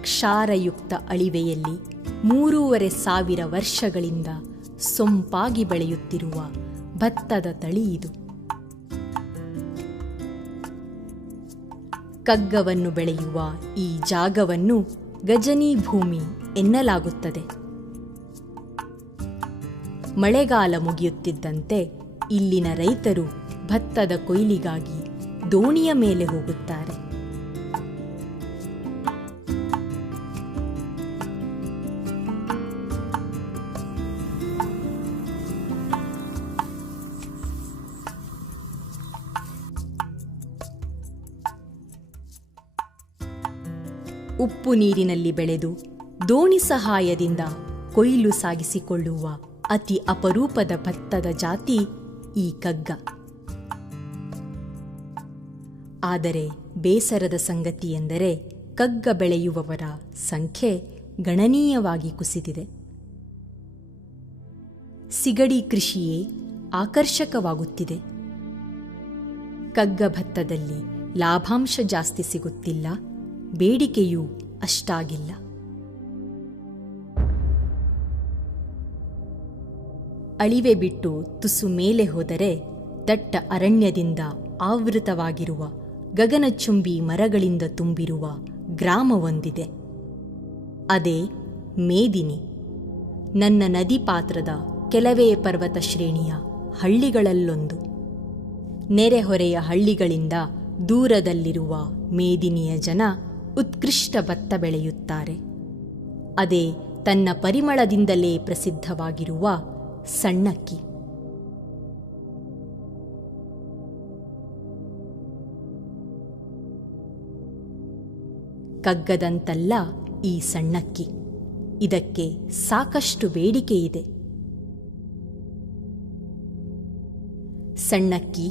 ಕ್ಷಾರಯುಕ್ತ ಅಳಿವೆಯಲ್ಲಿ 3,500 ವರ್ಷಗಳಿಂದ ಸೊಂಪಾಗಿ ಬೆಳೆಯುತ್ತಿರುವ ಭತ್ತದ ತಳಿ ಇದು. ಕಗ್ಗವನ್ನು ಬೆಳೆಯುವ ಈ ಜಾಗವನ್ನು ಗಜನಿ ಭೂಮಿ ಎನ್ನಲಾಗುತ್ತದೆ. ಮಳೆಗಾಲ ಮುಗಿಯುತ್ತಿದ್ದಂತೆ ಇಲ್ಲಿನ ರೈತರು ಭತ್ತದ ಕೊಯ್ಲಿಗಾಗಿ ದೋಣಿಯ ಮೇಲೆ ಹೋಗುತ್ತಾರೆ. ಉಪ್ಪು ನೀರಿನಲ್ಲಿ ಬೆಳೆದು ದೋಣಿ ಸಹಾಯದಿಂದ ಕೊಯ್ಲು ಸಾಗಿಸಿಕೊಳ್ಳುವ ಅತಿ ಅಪರೂಪದ ಭತ್ತದ ಜಾತಿ ಈ ಕಗ್ಗ. ಆದರೆ ಬೇಸರದ ಸಂಗತಿಯೆಂದರೆ ಕಗ್ಗ ಬೆಳೆಯುವವರ ಸಂಖ್ಯೆ ಗಣನೀಯವಾಗಿ ಕುಸಿದಿದೆ. ಸಿಗಡಿ ಕೃಷಿಯೇ ಆಕರ್ಷಕವಾಗುತ್ತಿದೆ. ಕಗ್ಗ ಭತ್ತದಲ್ಲಿ ಲಾಭಾಂಶ ಜಾಸ್ತಿ ಸಿಗುತ್ತಿಲ್ಲ, ಬೇಡಿಕೆಯೂ ಅಷ್ಟಾಗಿಲ್ಲ. ಅಳಿವೆ ಬಿಟ್ಟು ತುಸು ಮೇಲೆ ಹೋದರೆ ದಟ್ಟ ಅರಣ್ಯದಿಂದ ಆವೃತವಾಗಿರುವ ಗಗನಚುಂಬಿ ಮರಗಳಿಂದ ತುಂಬಿರುವ ಗ್ರಾಮವೊಂದಿದೆ. ಅದೇ ಮೇದಿನಿ. ನನ್ನ ನದಿ ಪಾತ್ರದ ಕೆಲವೇ ಪರ್ವತ ಶ್ರೇಣಿಯ ಹಳ್ಳಿಗಳಲ್ಲೊಂದು. ನೆರೆಹೊರೆಯ ಹಳ್ಳಿಗಳಿಂದ ದೂರದಲ್ಲಿರುವ ಮೇದಿನಿಯ ಜನ ಉತ್ಕೃಷ್ಟ ಭತ್ತ ಬೆಳೆಯುತ್ತಾರೆ. ಅದೇ ತನ್ನ ಪರಿಮಳದಿಂದಲೇ ಪ್ರಸಿದ್ಧವಾಗಿರುವ ಸಣ್ಣಕ್ಕಿ. ಕಗ್ಗದಂತಲ್ಲ ಈ ಸಣ್ಣಕ್ಕಿ. ಇದಕ್ಕೆ ಸಾಕಷ್ಟು ಬೇಡಿಕೆಯಿದೆ. ಸಣ್ಣಕ್ಕಿ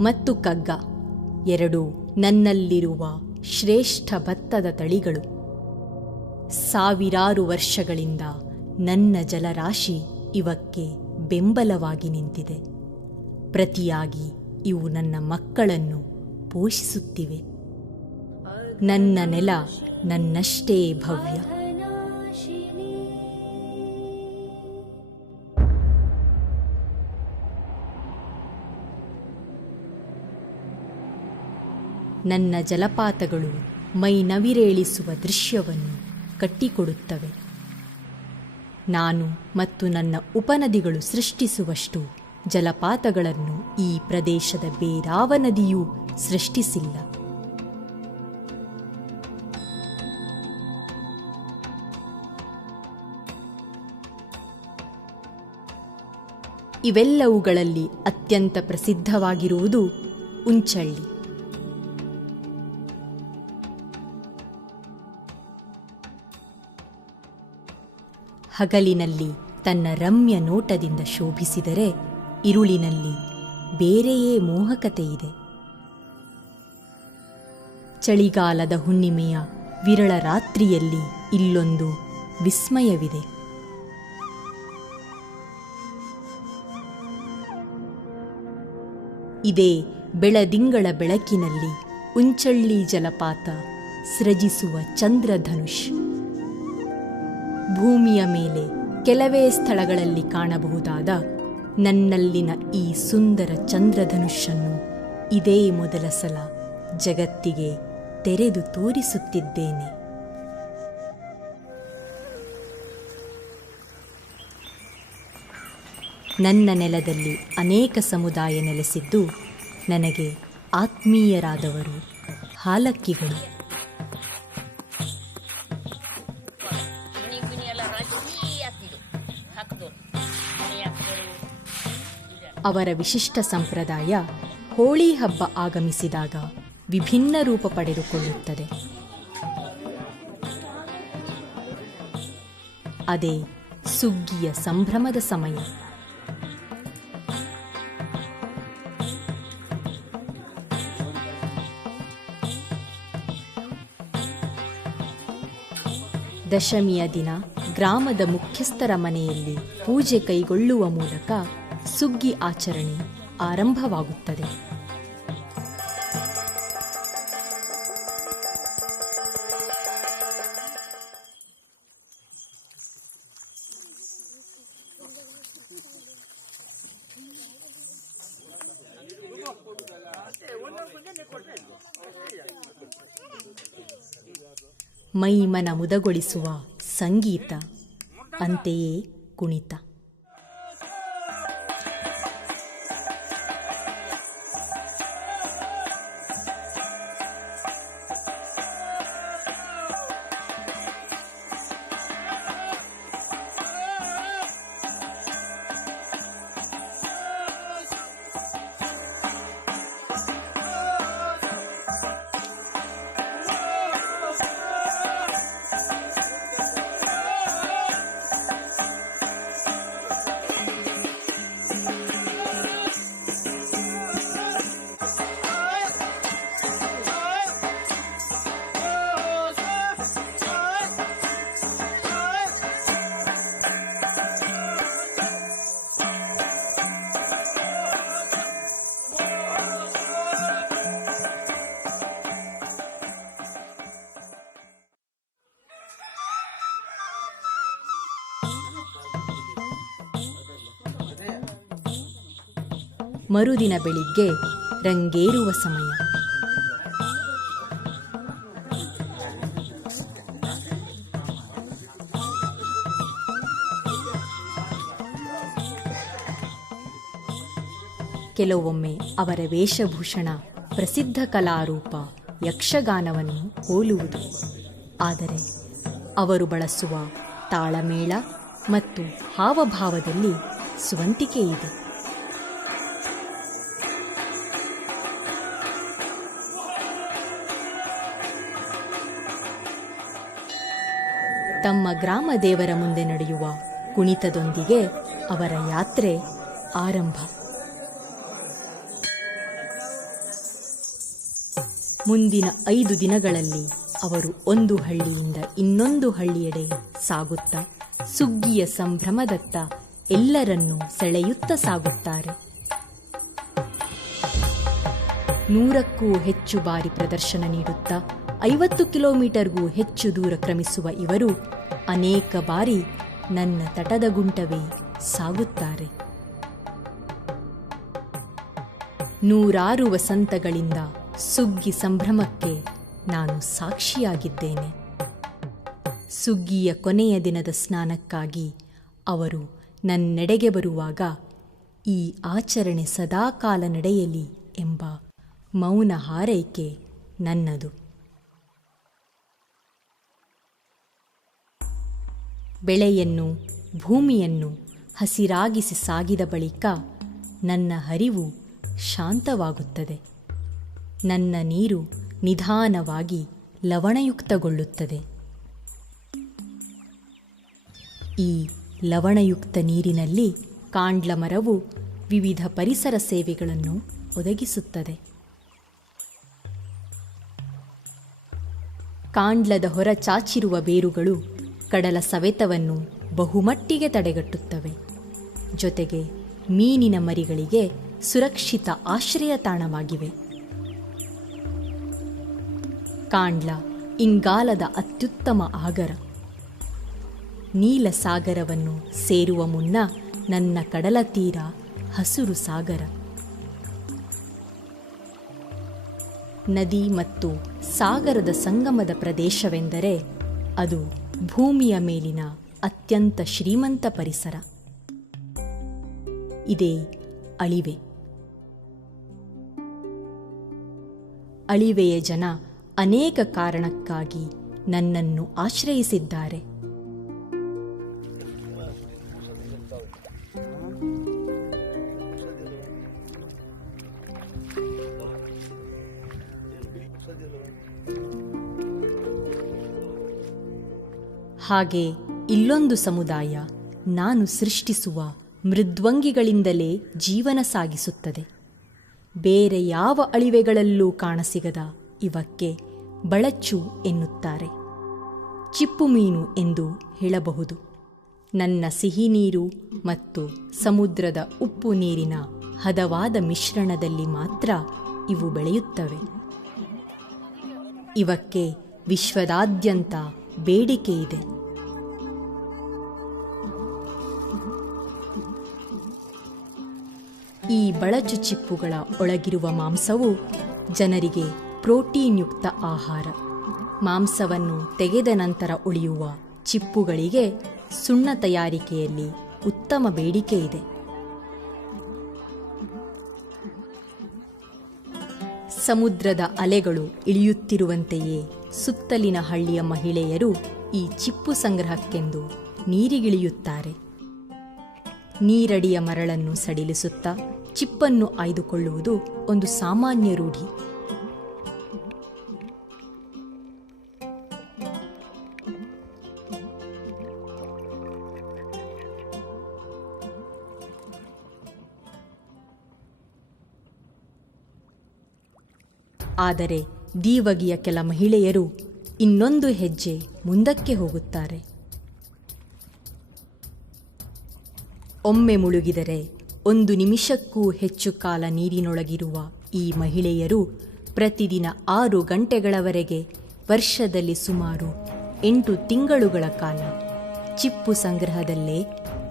ಮತ್ತು ಕಗ್ಗ ಎರಡೂ ನನ್ನಲ್ಲಿರುವ ಶ್ರೇಷ್ಠ ಭತ್ತದ ತಳಿಗಳು. ಸಾವಿರಾರು ವರ್ಷಗಳಿಂದ ನನ್ನ ಜಲರಾಶಿ ಇವಕ್ಕೆ ಬೆಂಬಲವಾಗಿ ನಿಂತಿದೆ. ಪ್ರತಿಯಾಗಿ ಇವು ನನ್ನ ಮಕ್ಕಳನ್ನು ಪೋಷಿಸುತ್ತಿವೆ. ನನ್ನ ನೆಲ ನನ್ನಷ್ಟೇ ಭವ್ಯ. ನನ್ನ ಜಲಪಾತಗಳು ಮೈ ನವಿರೇಳಿಸುವ ದೃಶ್ಯವನ್ನು ಕಟ್ಟಿಕೊಡುತ್ತವೆ. ನಾನು ಮತ್ತು ನನ್ನ ಉಪನದಿಗಳು ಸೃಷ್ಟಿಸುವಷ್ಟು ಜಲಪಾತಗಳನ್ನು ಈ ಪ್ರದೇಶದ ಬೇರಾವ ನದಿಯೂ ಸೃಷ್ಟಿಸಿಲ್ಲ. ಇವೆಲ್ಲವುಗಳಲ್ಲಿ ಅತ್ಯಂತ ಪ್ರಸಿದ್ಧವಾಗಿರುವುದು ಉಂಚಳ್ಳಿ. ಹಗಲಿನಲ್ಲಿ ತನ್ನ ರಮ್ಯ ನೋಟದಿಂದ ಶೋಭಿಸಿದರೆ ಇರುಳಿನಲ್ಲಿ ಬೇರೆಯೇ ಮೋಹಕತೆಯಿದೆ. ಚಳಿಗಾಲದ ಹುಣ್ಣಿಮೆಯ ವಿರಳ ರಾತ್ರಿಯಲ್ಲಿ ಇಲ್ಲೊಂದು ವಿಸ್ಮಯವಿದೆ. ಇದೇ ಬೆಳದಿಂಗಳ ಬೆಳಕಿನಲ್ಲಿ ಉಂಚಳ್ಳಿ ಜಲಪಾತ ಸೃಜಿಸುವ ಚಂದ್ರಧನುಷ್. ಭೂಮಿಯ ಮೇಲೆ ಕೆಲವೇ ಸ್ಥಳಗಳಲ್ಲಿ ಕಾಣಬಹುದಾದ ನನ್ನಲ್ಲಿನ ಈ ಸುಂದರ ಚಂದ್ರಧನುಷನ್ನು ಇದೇ ಮೊದಲ ಸಲ ಜಗತ್ತಿಗೆ ತೆರೆದು ತೋರಿಸುತ್ತಿದ್ದೇನೆ. ನನ್ನ ನೆಲದಲ್ಲಿ ಅನೇಕ ಸಮುದಾಯ ನೆಲೆಸಿದ್ದು ನನಗೆ ಆತ್ಮೀಯರಾದವರು ಹಾಲಕ್ಕಿಗಳು. ಅವರ ವಿಶಿಷ್ಟ ಸಂಪ್ರದಾಯ ಹೋಳಿ ಹಬ್ಬ ಆಗಮಿಸಿದಾಗ ವಿಭಿನ್ನ ರೂಪ ಪಡೆದುಕೊಳ್ಳುತ್ತದೆ. ಅದೇ ಸುಗ್ಗಿಯ ಸಂಭ್ರಮದ ಸಮಯ. ದಶಮಿಯ ದಿನ ಗ್ರಾಮದ ಮುಖ್ಯಸ್ಥರ ಮನೆಯಲ್ಲಿ ಪೂಜೆ ಕೈಗೊಳ್ಳುವ ಮೂಲಕ ಸುಗ್ಗಿ ಆಚರಣೆ ಆರಂಭವಾಗುತ್ತದೆ. ಮೈಮನ ಮುದಗೊಳಿಸುವ ಸಂಗೀತ, ಅಂತೆಯೇ ಕುಣಿತ. ಮರುದಿನ ಬೆಳಿಗ್ಗೆ ರಂಗೇರುವ ಸಮಯ. ಕೆಲವೊಮ್ಮೆ ಅವರ ವೇಷಭೂಷಣ ಪ್ರಸಿದ್ಧ ಕಲಾರೂಪ ಯಕ್ಷಗಾನವನ್ನು ಹೋಲುವುದು. ಆದರೆ ಅವರು ಬಳಸುವ ತಾಳಮೇಳ ಮತ್ತು ಹಾವಭಾವದಲ್ಲಿ ಸ್ವಂತಿಕೆ ಇದೆ. ತಮ್ಮ ಗ್ರಾಮ ದೇವರ ಮುಂದೆ ನಡೆಯುವ ಕುಣಿತದೊಂದಿಗೆ ಅವರ ಯಾತ್ರೆ ಆರಂಭ. ಮುಂದಿನ 5 ದಿನಗಳಲ್ಲಿ ಅವರು ಒಂದು ಹಳ್ಳಿಯಿಂದ ಇನ್ನೊಂದು ಹಳ್ಳಿಯೆಡೆ ಸಾಗುತ್ತಾ ಸುಗ್ಗಿಯ ಸಂಭ್ರಮದತ್ತ ಎಲ್ಲರನ್ನೂ ಸೆಳೆಯುತ್ತಾ ಸಾಗುತ್ತಾರೆ. 100ಕ್ಕೂ ಹೆಚ್ಚು ಬಾರಿ ಪ್ರದರ್ಶನ ನೀಡುತ್ತಾ 50 ಕಿಲೋಮೀಟರ್ಗೂ ಹೆಚ್ಚು ದೂರ ಕ್ರಮಿಸುವ ಇವರು ಅನೇಕ ಬಾರಿ ನನ್ನ ತಟದ ಗುಂಟವೇ ಸಾಗುತ್ತಾರೆ. 100 ವಸಂತಗಳಿಂದ ಸುಗ್ಗಿ ಸಂಭ್ರಮಕ್ಕೆ ನಾನು ಸಾಕ್ಷಿಯಾಗಿದ್ದೇನೆ. ಸುಗ್ಗಿಯ ಕೊನೆಯ ದಿನದ ಸ್ನಾನಕ್ಕಾಗಿ ಅವರು ನನ್ನೆಡೆಗೆ ಬರುವಾಗ ಈ ಆಚರಣೆ ಸದಾಕಾಲ ನಡೆಯಲಿ ಎಂಬ ಮೌನ ಹಾರೈಕೆ ನನ್ನದು. ಬೆಳೆಯನ್ನು, ಭೂಮಿಯನ್ನು ಹಸಿರಾಗಿಸಿ ಸಾಗಿದ ಬಳಿಕ ನನ್ನ ಹರಿವು ಶಾಂತವಾಗುತ್ತದೆ. ನನ್ನ ನೀರು ನಿಧಾನವಾಗಿ ಲವಣಯುಕ್ತಗೊಳ್ಳುತ್ತದೆ. ಈ ಲವಣಯುಕ್ತ ನೀರಿನಲ್ಲಿ ಕಾಂಡ್ಲ ಮರವು ವಿವಿಧ ಪರಿಸರ ಸೇವೆಗಳನ್ನು ಒದಗಿಸುತ್ತದೆ. ಕಾಂಡ್ಲದ ಹೊರ ಚಾಚಿರುವ ಬೇರುಗಳು ಕಡಲ ಸವೆತವನ್ನು ಬಹುಮಟ್ಟಿಗೆ ತಡೆಗಟ್ಟುತ್ತವೆ. ಜೊತೆಗೆ ಮೀನಿನ ಮರಿಗಳಿಗೆ ಸುರಕ್ಷಿತ ಆಶ್ರಯ ತಾಣವಾಗಿವೆ. ಕಾಂಡ್ಲ ಇಂಗಾಲದ ಅತ್ಯುತ್ತಮ ಆಗರ. ನೀಲ ಸಾಗರವನ್ನು ಸೇರುವ ಮುನ್ನ ನನ್ನ ಕಡಲ ತೀರ ಹಸುರು ಸಾಗರ. ನದಿ ಮತ್ತು ಸಾಗರದ ಸಂಗಮದ ಪ್ರದೇಶವೆಂದರೆ ಅದು ಭೂಮಿಯ ಮೇಲಿನ ಅತ್ಯಂತ ಶ್ರೀಮಂತ ಪರಿಸರ. ಇದೇ ಅಳಿವೆ. ಅಳಿವೆಯ ಜನ ಅನೇಕ ಕಾರಣಕ್ಕಾಗಿ ನನ್ನನ್ನು ಆಶ್ರಯಿಸಿದ್ದಾರೆ. ಹಾಗೆ ಇಲ್ಲೊಂದು ಸಮುದಾಯ ನಾನು ಸೃಷ್ಟಿಸುವ ಮೃದ್ವಂಗಿಗಳಿಂದಲೇ ಜೀವನ ಸಾಗಿಸುತ್ತದೆ. ಬೇರೆ ಯಾವ ಅಳಿವೆಗಳಲ್ಲೂ ಕಾಣಸಿಗದ ಇವಕ್ಕೆ ಬಳಚು ಎನ್ನುತ್ತಾರೆ. ಚಿಪ್ಪು ಮೀನು ಎಂದು ಹೇಳಬಹುದು. ನನ್ನ ಸಿಹಿ ನೀರು ಮತ್ತು ಸಮುದ್ರದ ಉಪ್ಪು ನೀರಿನ ಹದವಾದ ಮಿಶ್ರಣದಲ್ಲಿ ಮಾತ್ರ ಇವು ಬೆಳೆಯುತ್ತವೆ. ಇವಕ್ಕೆ ವಿಶ್ವದಾದ್ಯಂತ ಬೇಡಿಕೆ ಇದೆ. ಈ ಬಳಚು ಚಿಪ್ಪುಗಳ ಒಳಗಿರುವ ಮಾಂಸವು ಜನರಿಗೆ ಪ್ರೋಟೀನ್ಯುಕ್ತ ಆಹಾರ. ಮಾಂಸವನ್ನು ತೆಗೆದ ನಂತರ ಉಳಿಯುವ ಚಿಪ್ಪುಗಳಿಗೆ ಸುಣ್ಣ ತಯಾರಿಕೆಯಲ್ಲಿ ಉತ್ತಮ ಬೇಡಿಕೆ ಇದೆ. ಸಮುದ್ರದ ಅಲೆಗಳು ಇಳಿಯುತ್ತಿರುವಂತೆಯೇ ಸುತ್ತಲಿನ ಹಳ್ಳಿಯ ಮಹಿಳೆಯರು ಈ ಚಿಪ್ಪು ಸಂಗ್ರಹಕ್ಕೆಂದು ನೀರಿಗಿಳಿಯುತ್ತಾರೆ. ನೀರಡಿಯ ಮರಳನ್ನು ಸಡಿಲಿಸುತ್ತಾ ಚಿಪ್ಪನ್ನು ಆಯ್ದುಕೊಳ್ಳುವುದು ಒಂದು ಸಾಮಾನ್ಯ ರೂಢಿ. ಆದರೆ ದೀವಗಿಯ ಕೆಲ ಮಹಿಳೆಯರು ಇನ್ನೊಂದು ಹೆಜ್ಜೆ ಮುಂದಕ್ಕೆ ಹೋಗುತ್ತಾರೆ. ಒಮ್ಮೆ ಮುಳುಗಿದರೆ 1 ನಿಮಿಷಕ್ಕೂ ಹೆಚ್ಚು ಕಾಲ ನೀರಿನೊಳಗಿರುವ ಈ ಮಹಿಳೆಯರು ಪ್ರತಿದಿನ 6 ಗಂಟೆಗಳವರೆಗೆ ವರ್ಷದಲ್ಲಿ ಸುಮಾರು 8 ತಿಂಗಳುಗಳ ಕಾಲ ಚಿಪ್ಪು ಸಂಗ್ರಹದಲ್ಲೇ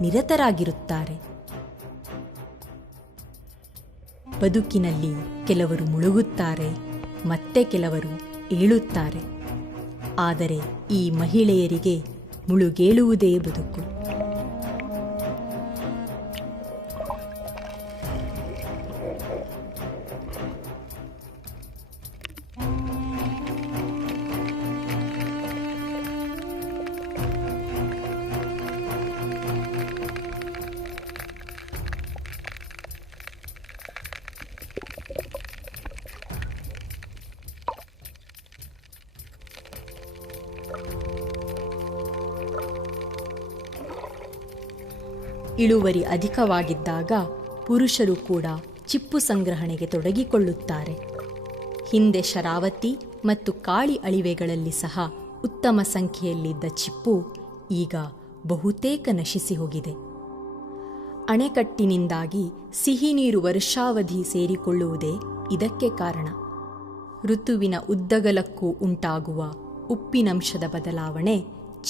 ನಿರತರಾಗಿರುತ್ತಾರೆ. ಬದುಕಿನಲ್ಲಿ ಕೆಲವರು ಮುಳುಗುತ್ತಾರೆ, ಮತ್ತೆ ಕೆಲವರು ಏಳುತ್ತಾರೆ. ಆದರೆ ಈ ಮಹಿಳೆಯರಿಗೆ ಮುಳುಗೇಳುವುದೇ ಬದುಕು. ಇಳುವರಿ ಅಧಿಕವಾಗಿದ್ದಾಗ ಪುರುಷರು ಕೂಡ ಚಿಪ್ಪು ಸಂಗ್ರಹಣೆಗೆ ತೊಡಗಿಕೊಳ್ಳುತ್ತಾರೆ. ಹಿಂದೆ ಶರಾವತಿ ಮತ್ತು ಕಾಳಿ ಅಳಿವೆಗಳಲ್ಲಿ ಸಹ ಉತ್ತಮ ಸಂಖ್ಯೆಯಲ್ಲಿದ್ದ ಚಿಪ್ಪು ಈಗ ಬಹುತೇಕ ನಶಿಸಿ ಹೋಗಿದೆ. ಅಣೆಕಟ್ಟಿನಿಂದಾಗಿ ಸಿಹಿ ನೀರು ವರ್ಷಾವಧಿ ಸೇರಿಕೊಳ್ಳುವುದೇ ಇದಕ್ಕೆ ಕಾರಣ. ಋತುವಿನ ಉದ್ದಗಲಕ್ಕೂ ಉಂಟಾಗುವ ಉಪ್ಪಿನಂಶದ ಬದಲಾವಣೆ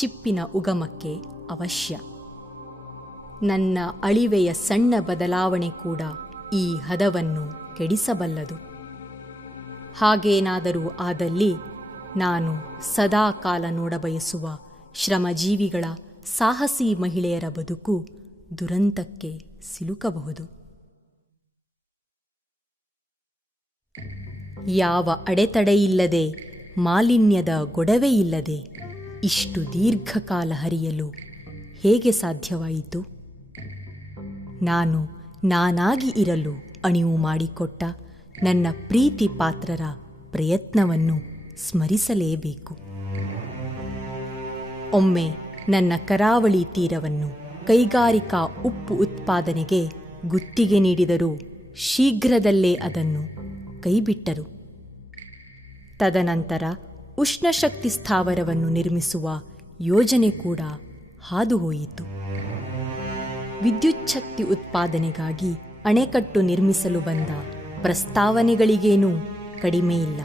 ಚಿಪ್ಪಿನ ಉಗಮಕ್ಕೆ ಅವಶ್ಯ. ನನ್ನ ಅಳಿವೆಯ ಸಣ್ಣ ಬದಲಾವಣೆ ಕೂಡ ಈ ಹದವನ್ನು ಕೆಡಿಸಬಲ್ಲದು. ಹಾಗೇನಾದರೂ ಆದಲ್ಲಿ ನಾನು ಸದಾ ಕಾಲ ನೋಡಬಯಸುವ ಶ್ರಮಜೀವಿಗಳ ಸಾಹಸಿ ಮಹಿಳೆಯರ ಬದುಕು ದುರಂತಕ್ಕೆ ಸಿಲುಕಬಹುದು. ಯಾವ ಅಡೆತಡೆಯಿಲ್ಲದೆ, ಮಾಲಿನ್ಯದ ಗೊಡವೆಯಿಲ್ಲದೆ ಇಷ್ಟು ದೀರ್ಘಕಾಲ ಹರಿಯಲು ಹೇಗೆ ಸಾಧ್ಯವಾಯಿತು? ನಾನು ನಾನಾಗಿ ಇರಲು ಅಣಿವು ಮಾಡಿಕೊಟ್ಟ ನನ್ನ ಪ್ರೀತಿ ಪಾತ್ರರ ಪ್ರಯತ್ನವನ್ನು ಸ್ಮರಿಸಲೇಬೇಕು. ಒಮ್ಮೆ ನನ್ನ ಕರಾವಳಿ ತೀರವನ್ನು ಕೈಗಾರಿಕಾ ಉಪ್ಪು ಉತ್ಪಾದನೆಗೆ ಗುತ್ತಿಗೆ ನೀಡಿದರೂ ಶೀಘ್ರದಲ್ಲೇ ಅದನ್ನು ಕೈಬಿಟ್ಟರು. ತದನಂತರ ಉಷ್ಣಶಕ್ತಿ ಸ್ಥಾವರವನ್ನು ನಿರ್ಮಿಸುವ ಯೋಜನೆ ಕೂಡ ಹಾದುಹೋಯಿತು. ವಿದ್ಯುಚ್ಛಕ್ತಿ ಉತ್ಪಾದನೆಗಾಗಿ ಅಣೆಕಟ್ಟು ನಿರ್ಮಿಸಲು ಬಂದ ಪ್ರಸ್ತಾವನೆಗಳಿಗೇನೂ ಕಡಿಮೆಯಿಲ್ಲ.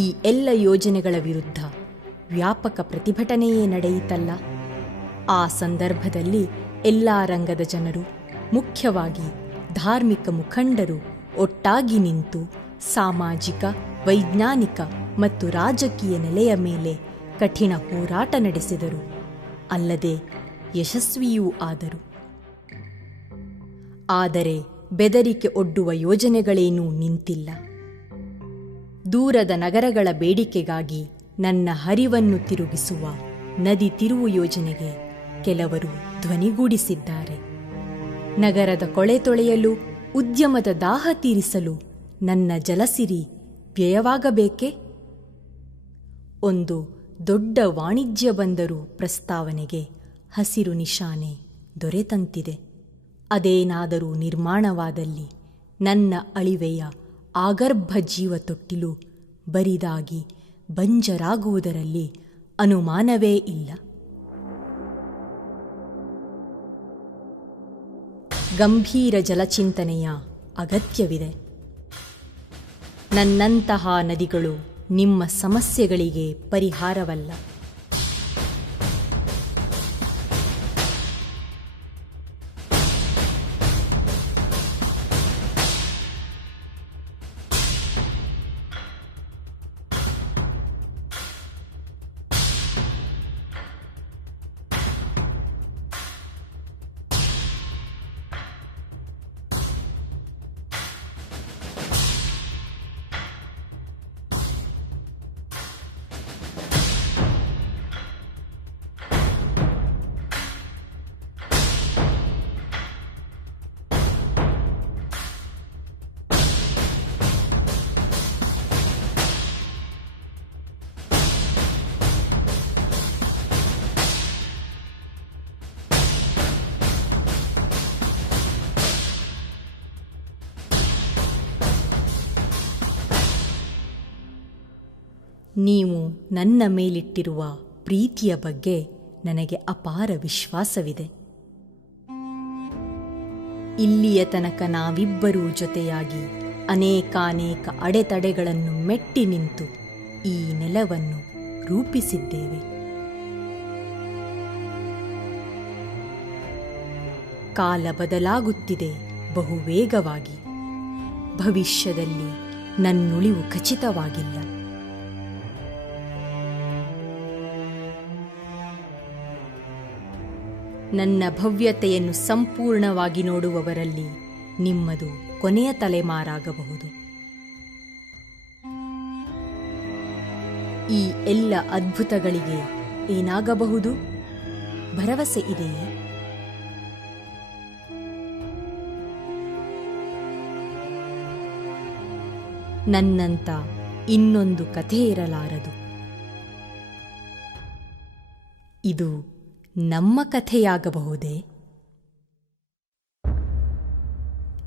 ಈ ಎಲ್ಲ ಯೋಜನೆಗಳ ವಿರುದ್ಧ ವ್ಯಾಪಕ ಪ್ರತಿಭಟನೆಯೇ ನಡೆಯಿತಲ್ಲ. ಆ ಸಂದರ್ಭದಲ್ಲಿ ಎಲ್ಲ ರಂಗದ ಜನರು, ಮುಖ್ಯವಾಗಿ ಧಾರ್ಮಿಕ ಮುಖಂಡರು ಒಟ್ಟಾಗಿ ನಿಂತು ಸಾಮಾಜಿಕ, ವೈಜ್ಞಾನಿಕ ಮತ್ತು ರಾಜಕೀಯ ನೆಲೆಯ ಮೇಲೆ ಕಠಿಣ ಹೋರಾಟ ನಡೆಸಿದರು. ಅಲ್ಲದೆ ಯಶಸ್ವಿಯೂ ಆದರು. ಆದರೆ ಬೆದರಿಕೆ ಒಡ್ಡುವ ಯೋಜನೆಗಳೇನೂ ನಿಂತಿಲ್ಲ. ದೂರದ ನಗರಗಳ ಬೇಡಿಕೆಗಾಗಿ ನನ್ನ ಹರಿವನ್ನು ತಿರುಗಿಸುವ ನದಿ ತಿರುವು ಯೋಜನೆಗೆ ಕೆಲವರು ಧ್ವನಿಗೂಡಿಸಿದ್ದಾರೆ. ನಗರದ ಕೊಳೆ ತೊಳೆಯಲು, ಉದ್ಯಮದ ದಾಹ ತೀರಿಸಲು ನನ್ನ ಜಲಸಿರಿ ವ್ಯಯವಾಗಬೇಕೆ? ಒಂದು ದೊಡ್ಡ ವಾಣಿಜ್ಯ ಬಂದರು ಪ್ರಸ್ತಾವನೆಗೆ ಹಸಿರು ನಿಶಾನೆ ದೊರೆತಂತಿದೆ. ಅದೇನಾದರೂ ನಿರ್ಮಾಣವಾದಲ್ಲಿ ನನ್ನ ಅಳಿವೆಯ ಆಗರ್ಭ ಜೀವ ತೊಟ್ಟಿಲು ಬರಿದಾಗಿ ಬಂಜರಾಗುವುದರಲ್ಲಿ ಅನುಮಾನವೇ ಇಲ್ಲ. ಗಂಭೀರ ಜಲಚಿಂತನೆಯ ಅಗತ್ಯವಿದೆ. ನನ್ನಂತಹ ನದಿಗಳು ನಿಮ್ಮ ಸಮಸ್ಯೆಗಳಿಗೆ ಪರಿಹಾರವಲ್ಲ. ನೀವು ನನ್ನ ಮೇಲಿಟ್ಟಿರುವ ಪ್ರೀತಿಯ ಬಗ್ಗೆ ನನಗೆ ಅಪಾರ ವಿಶ್ವಾಸವಿದೆ. ಇಲ್ಲಿಯ ತನಕ ನಾವಿಬ್ಬರೂ ಜೊತೆಯಾಗಿ ಅನೇಕಾನೇಕ ಅಡೆತಡೆಗಳನ್ನು ಮೆಟ್ಟಿ ನಿಂತು ಈ ನೆಲವನ್ನು ರೂಪಿಸಿದ್ದೇವೆ. ಕಾಲ ಬದಲಾಗುತ್ತಿದೆ ಬಹು ವೇಗವಾಗಿ. ಭವಿಷ್ಯದಲ್ಲಿ ನನ್ನುಳಿವು ಖಚಿತವಾಗಿಲ್ಲ. ನನ್ನ ಭವ್ಯತೆಯನ್ನು ಸಂಪೂರ್ಣವಾಗಿ ನೋಡುವವರಲ್ಲಿ ನಿಮ್ಮದು ಕೊನೆಯ ತಲೆಮಾರಾಗಬಹುದು. ಈ ಎಲ್ಲ ಅದ್ಭುತಗಳಿಗೆ ಏನಾಗಬಹುದು? ಭರವಸೆ ಇದೆಯೇ? ನನ್ನಂತ ಇನ್ನೊಂದು ಕಥೆ ಇರಲಾರದು. ಇದು ನಮ್ಮ ಕಥೆಯಾಗಬಹುದೇ?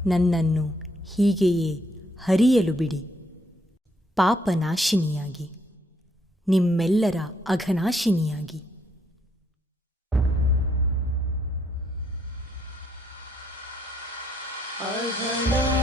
ನನ್ನನ್ನು ಹೀಗೆಯೇ ಹರಿಯಲು ಬಿಡಿ, ಪಾಪನಾಶಿನಿಯಾಗಿ, ನಿಮ್ಮೆಲ್ಲರ ಅಘನಾಶಿನಿಯಾಗಿ. ಅಘನಾ